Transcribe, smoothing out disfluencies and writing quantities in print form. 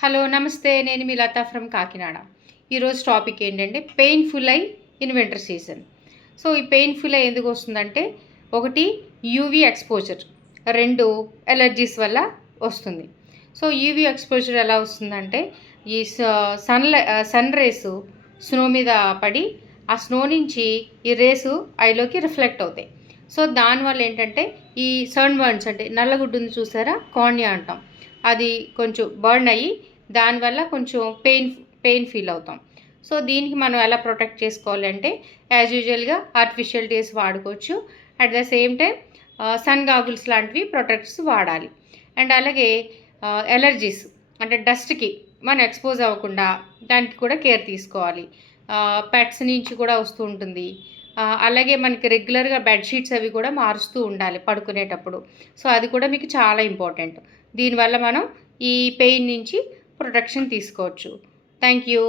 Hello నమస్తే, నేను మీ Lata from Kakinada. ఈరోజు టాపిక్ ఏంటంటే painful I in winter season. So ఈ పెయిన్ఫుల్ ఐ ఎందుకు వస్తుందంటే, ఒకటి యూవీ ఎక్స్పోజర్, రెండు ఎలర్జీస్ వల్ల వస్తుంది. సో యూవీ ఎక్స్పోజర్ ఎలా వస్తుందంటే, ఈ సన్ రేసు స్నో మీద పడి ఆ స్నో నుంచి ఈ రేసు ఐలోకి రిఫ్లెక్ట్ అవుతాయి. సో దానివల్ల ఏంటంటే ఈ సన్ బర్న్స్ అంటే నల్లగుడ్డుని చూసారా, కార్నియా అంటాం, అది కొంచెం బర్న్ అయ్యి దానివల్ల కొంచెం పెయిన్ ఫీల్ అవుతాం. సో దీనికి మనం ఎలా ప్రొటెక్ట్ చేసుకోవాలంటే, యాజ్ యూజువల్గా ఆర్టిఫిషియల్ డేస్ వాడుకోవచ్చు. At the same time sun goggles లాంటివి ప్రొటెక్ట్స్ వాడాలి. అండ్ అలాగే ఎలర్జీస్ అంటే డస్ట్కి మనం ఎక్స్పోజ్ అవ్వకుండా దానికి కూడా కేర్ తీసుకోవాలి. పెట్స్ నుంచి కూడా వస్తూ ఉంటుంది. అలాగే మనకి రెగ్యులర్గా బెడ్షీట్స్ అవి కూడా మారుస్తూ ఉండాలి పడుకునేటప్పుడు. సో అది కూడా మీకు చాలా ఇంపార్టెంట్. దీనివల్ల మనం ఈ పెయిన్ నుంచి ప్రొటెక్షన్ తీసుకోవచ్చు. Thank you.